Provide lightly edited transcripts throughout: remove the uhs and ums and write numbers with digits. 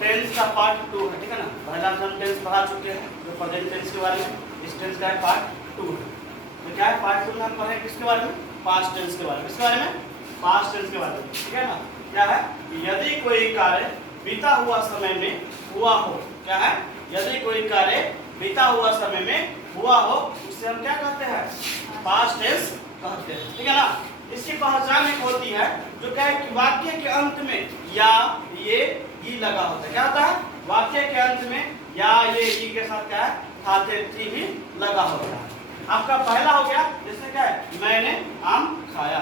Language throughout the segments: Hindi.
टेंस का पार्ट 2 है, ठीक है ना। पहला हम टेंस पढ़ा चुके हैं जो प्रेजेंट टेंस के बारे में, इस टेंस का है पार्ट 2 है। तो क्या है पार्ट 2 में हम पढ़े किसके बारे में, पास्ट टेंस के बारे में। किसके बारे में, पास्ट टेंस के बारे में, ठीक है ना। क्या है कि यदि कोई कार्य बीता हुआ समय में हुआ हो, क्या है, यदि कोई कार्य बीता हुआ समय में हुआ हो उससे हम क्या कहते हैं, पास्ट टेंस कहते हैं, ठीक है ना। इसकी पहचान एक होती है जो क्या है कि वाक्य के अंत में या ये ई लगा होता है। क्या होता है, वाक्य के अंत में या ये ई के साथ क्या है, खाते थी भी लगा होता है। आपका पहला हो गया जैसे क्या है, मैंने आम खाया।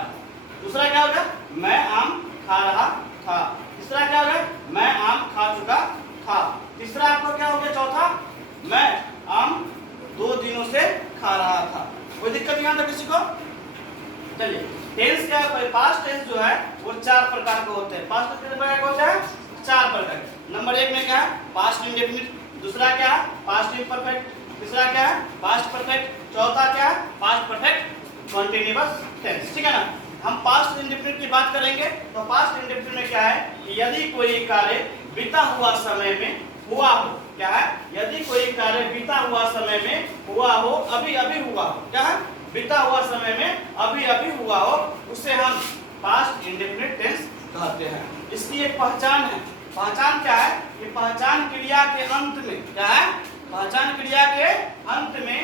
दूसरा क्या हो गया, मैं आम खा रहा था। तीसरा क्या हो गया, मैं आम खा चुका था। तीसरा आपका क्या हो गया, चौथा, मैं आम 2 दिनों से खा रहा था। कोई दिक्कत नहीं आता किसी को। चलिए टेंस क्या है, पास्ट टेंस जो है वो 4 प्रकार के होते हैं। पास्ट टेंस कितने प्रकार के होते हैं, 4 प्रकार के। नंबर 1 में क्या है, पास्ट इंडेफिनिट। दूसरा क्या है, पास्ट इम्परफेक्ट। तीसरा क्या है, पास्ट परफेक्ट। चौथा क्या है, पास्ट परफेक्ट कंटीन्यूअस टेंस, ठीक है ना। हम पास्ट इंडेफिनिट की बात करेंगे तो पास्ट इंडेफिनिट में क्या है कि यदि कोई कार्य बीता हुआ समय में हुआ हो, क्या है, यदि कोई कार्य बीता हुआ समय में हुआ हो, अभी अभी हुआ हो, क्या है, बीता हुआ समय में अभी अभी हुआ हो, उसे हम पास्ट इंडेफिनिट टेंस कहते हैं। इसकी एक पहचान है। पहचान क्या है कि पहचान क्रिया के अंत में, क्या है, पहचान क्रिया के अंत में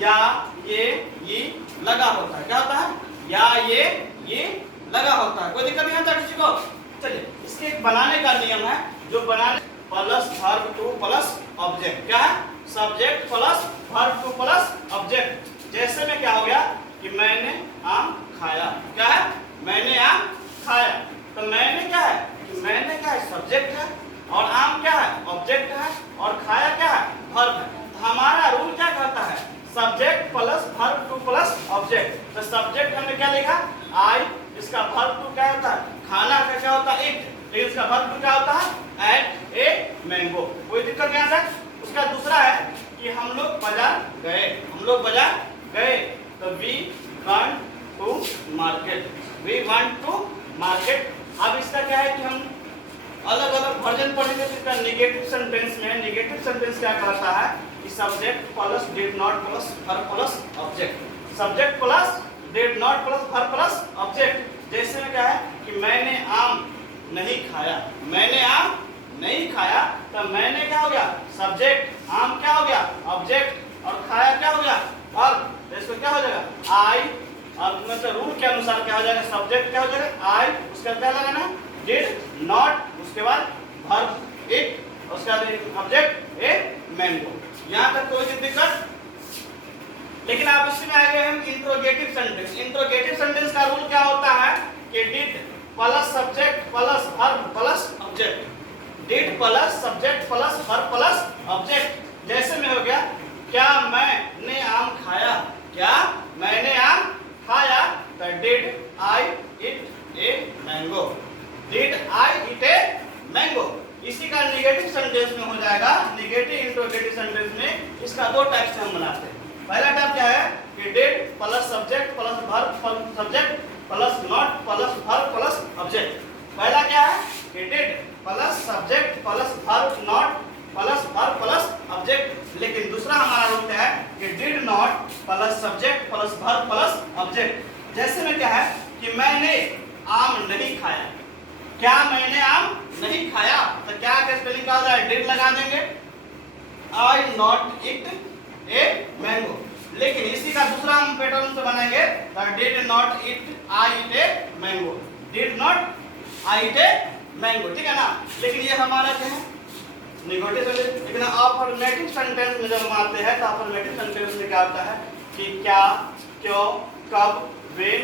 या ये लगा होता है। क्या होता है, या ये लगा होता है। कोई दिक्कत नहीं आता किसी को। चलिए इसके एक बनाने का नियम है जो बनाने plus verb two plus object, क्या है, subject plus verb two plus object. जैसे में क्या हो गया कि मैंने आम खाया, क्या है, मैंने आम खाया। तो मैंने क्या है कि मैंने क्या है, सब्जेक्ट है, और आम क्या है, ऑब्जेक्ट है, और खाया क्या है, वर्ब है। तो हमारा रूल क्या कहता है, subject plus verb two plus object. तो सब्जेक्ट हमने क्या लिखा, आई। इसका वर्ब टू क्या होता है, खाना का क्या होता है, ईट। लेकिन इसका वर्ब टू क्या होता है, एट ए मैंगो। कोई दिक्कत नहीं आता। उसका दूसरा है कि हम लोग बाजार गए, हम लोग बाजार गए। तो we want to market, we want to market. अब इसका क्या है कि हम अलग अलग वर्जन पढ़ेंगे। तो इसका नेगेटिव सेंटेंस में, नेगेटिव सेंटेंस क्या कहता है कि subject plus did not plus verb plus object. Subject plus did not plus verb plus object. जैसे में क्या है कि मैंने आम नहीं खाया, मैंने आम नहीं खाया। तो मैंने क्या हो गया, सब्जेक्ट, आम क्या हो गया, ऑब्जेक्ट, और खाया क्या हो गया, वर्ब। तो इसको क्या हो जाएगा, आई। अब मतलब रूल के अनुसार क्या हो जाएगा, सब्जेक्ट क्या हो जाएगा, आई, उसका क्या लगाना, डिड नॉट, उसके बाद वर्ब इट, उसका ऑब्जेक्ट ए मैंगो। यहाँ तक कोई दिक्कत। लेकिन आप इसमें आएंगे हम इंट्रोगेटिव सेंटेंस। इंट्रोगेटिव सेंटेंस का रूल क्या होता है कि did plus subject plus verb plus object. Did plus subject plus verb plus object. जैसे में हो गया, क्या मैंने आम खाया, क्या मैंने आम खाया। तो did I it a mango, did I it a mango. इसी का नेगेटिव सेंटेंस में हो जाएगा, नेगेटिव इंट्रोगेटिव सेंटेंस में इसका 2 टाइप से हम बनाते हैं। पहला टाइप क्या है कि did plus subject plus verb plus subject plus not plus verb plus object. पहला क्या है कि did plus subject plus verb not plus verb plus object. लेकिन दूसरा हमारा रूल क्या है कि did not plus subject plus verb plus object. जैसे में क्या है कि मैंने आम नहीं खाया, क्या मैंने आम नहीं खाया। तो क्या के स्पेलिंग क्या होता है, डिड लगा देंगे, आई नॉट इट ए मैंगो। लेकिन इसी का दूसरा हम पैटर्न से बनाएंगे, तो did not it I it a mango, did not I it a mango, ठीक है ना। लेकिन ये हमारा क्या है, नेगेटिव सेंटेंस। लेकिन अफर्मेटिव सेंटेंस में जब हम आते हैं तो अफर्मेटिव सेंटेंस में क्या होता है कि क्या, क्यों, कब, व्हेन,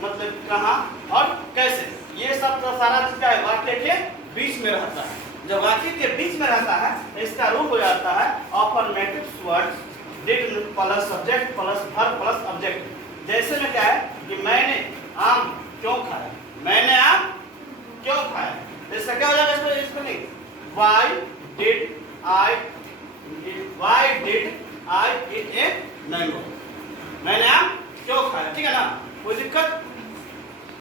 मतलब कहाँ और कैसे। ये सब तो सारा चीज क्या है, वाक्य के बीच में रहता है। जब वाक्य के बीच में रहता है तो इसका रूल हो जाता है affirmative words did plus subject plus verb plus object. जैसे में क्या है कि मैंने आम क्यों खाया, मैंने आम क्यों खाया। तो इसका क्या हो जाएगा, इसको नहीं, why did I eat a mango, मैंने आम क्यों खाया, ठीक है ना। कोई दिक्कत।